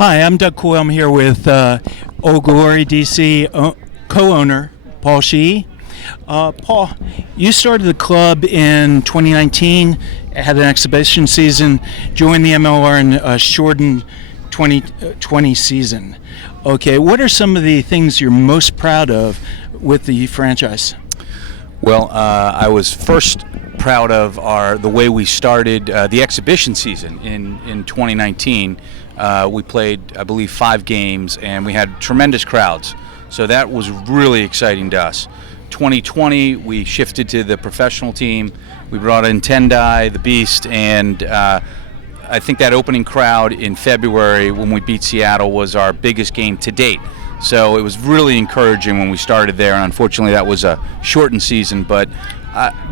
Hi, I'm Doug Coyle. I'm here with Old Glory DC co-owner Paul Sheehy. Paul, you started the club in 2019, had an exhibition season, joined the MLR in a shortened 2020 season. Okay, what are some of the things you're most proud of with the franchise? Well, I was first proud of the way we started the exhibition season in 2019. We played, I believe, 5 games, and we had tremendous crowds. So that was really exciting to us. 2020, we shifted to the professional team. We brought in Tendai, the Beast, and I think that opening crowd in February when we beat Seattle was our biggest game to date. So it was really encouraging when we started there, and unfortunately that was a shortened season, but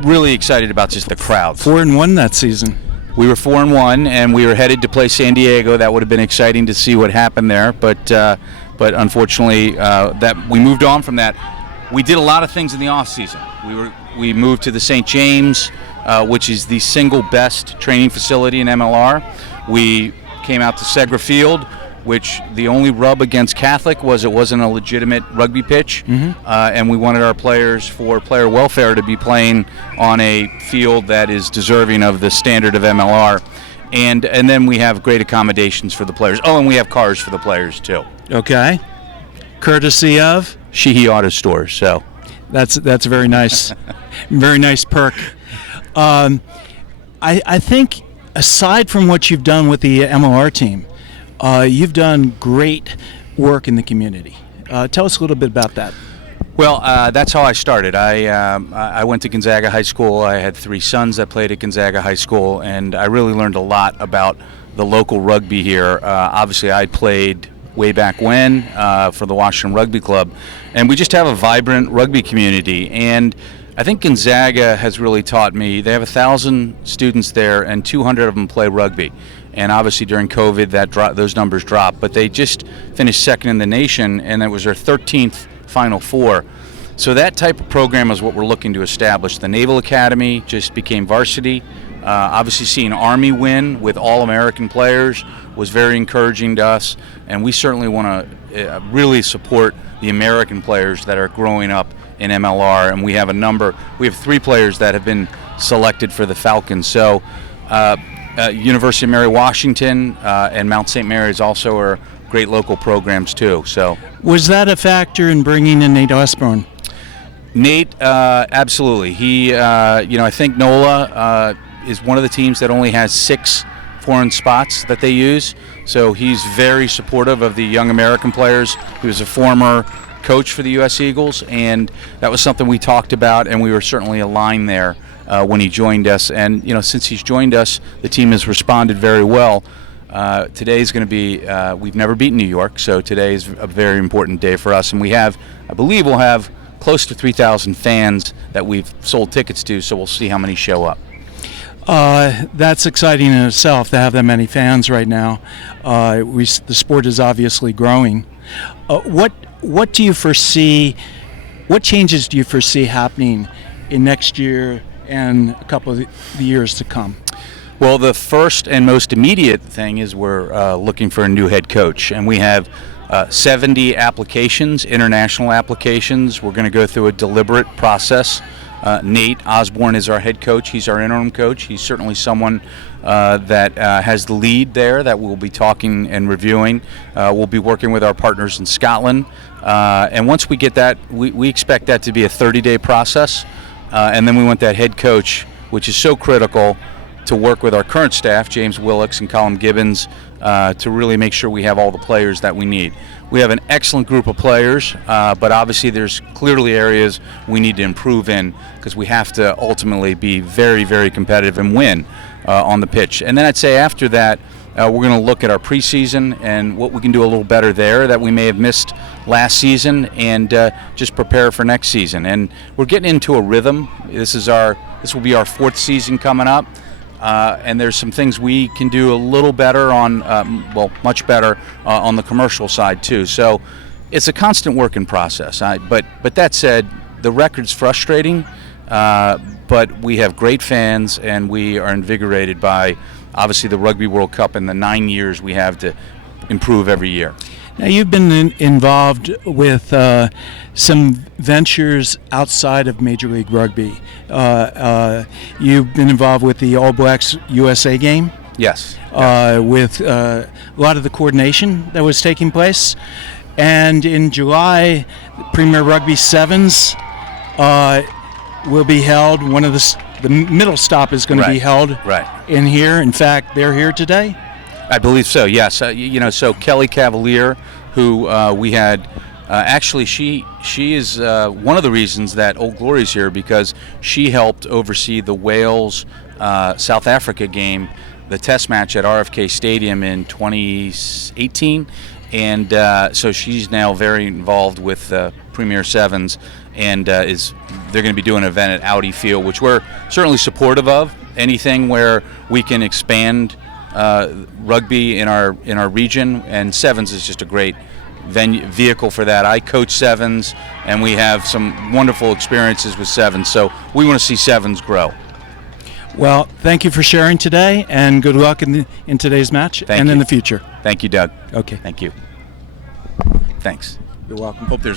really excited about just the crowds. 4-1 that season. We were 4-1, and we were headed to play San Diego. That would have been exciting to see what happened there, but unfortunately that we moved on from that. We did a lot of things in the off season. We moved to the St. James, which is the single best training facility in MLR. We came out to Segra Field, which the only rub against Catholic was it wasn't a legitimate rugby pitch, and we wanted our players, for player welfare, to be playing on a field that is deserving of the standard of MLR. And then we have great accommodations for the players. Oh, and we have cars for the players too. Okay. Courtesy of Sheehy Auto Stores. So that's a very nice, very nice perk. I think aside from what you've done with the MLR team, you've done great work in the community. Tell us a little bit about that. Well, that's how I started. I went to Gonzaga High School. I had 3 sons that played at Gonzaga High School, and I really learned a lot about the local rugby here. Obviously, I played way back when for the Washington Rugby Club, and we just have a vibrant rugby community. And I think Gonzaga has really taught me. They have 1,000 students there, and 200 of them play rugby. And obviously during COVID, those numbers dropped. But they just finished second in the nation, and it was their 13th Final Four. So that type of program is what we're looking to establish. The Naval Academy just became varsity. Obviously seeing Army win with all-American players was very encouraging to us. And we certainly want to really support the American players that are growing up in MLR. And we have 3 players that have been selected for the Falcons. So University of Mary Washington and Mount St. Mary's also are great local programs too. So was that a factor in bringing in Nate Osborne? Nate, absolutely. He, I think NOLA is one of the teams that only has 6 foreign spots that they use. So he's very supportive of the young American players. He was a former coach for the U.S. Eagles, and that was something we talked about, and we were certainly aligned there when he joined us. And since he's joined us, the team has responded very well. Today's going to be, we've never beaten New York, so today is a very important day for us. And I believe we'll have close to 3,000 fans that we've sold tickets to, so we'll see how many show up. That's exciting in itself to have that many fans right now. The sport is obviously growing. What do you foresee? What changes do you foresee happening in next year and a couple of the years to come? Well, the first and most immediate thing is we're looking for a new head coach, and we have 70 applications, international applications. We're going to go through a deliberate process. Nate Osborne is our head coach. He's our interim coach. He's certainly someone that has the lead there that we'll be talking and reviewing. We'll be working with our partners in Scotland. And once we get that, we expect that to be a 30-day process. And then we want that head coach, which is so critical, to work with our current staff, James Willocks and Colin Gibbons, to really make sure we have all the players that we need. We have an excellent group of players, but obviously there's clearly areas we need to improve in, because we have to ultimately be very, very competitive and win on the pitch. And then I'd say after that, we're going to look at our preseason and what we can do a little better there that we may have missed last season, and just prepare for next season. And we're getting into a rhythm. This will be our 4th season coming up. And there's some things we can do a little better on, much better on the commercial side too. So it's a constant work in process. But that said, the record's frustrating, but we have great fans, and we are invigorated by obviously the Rugby World Cup and the 9 years we have to improve every year. Now, you've been involved with some ventures outside of Major League Rugby. You've been involved with the All Blacks USA game. Yes. With a lot of the coordination that was taking place. And in July, Premier Rugby Sevens will be held. One of the middle stop is going to be held in here. In fact, they're here today. I believe so. Yes. So Kelly Cavalier, who we had, actually she is one of the reasons that Old Glory's here, because she helped oversee the Wales South Africa game, the test match at RFK Stadium in 2018, and so she's now very involved with Premier Sevens, and they're going to be doing an event at Audi Field, which we're certainly supportive of. Anything where we can expand rugby in our region, and Sevens is just a great vehicle for that. I coach Sevens, and we have some wonderful experiences with Sevens, so we want to see Sevens grow. Well, thank you for sharing today, and good luck in today's match in the future. Thank you, Doug. Okay. Thank you. Thanks. You're welcome. Hope there's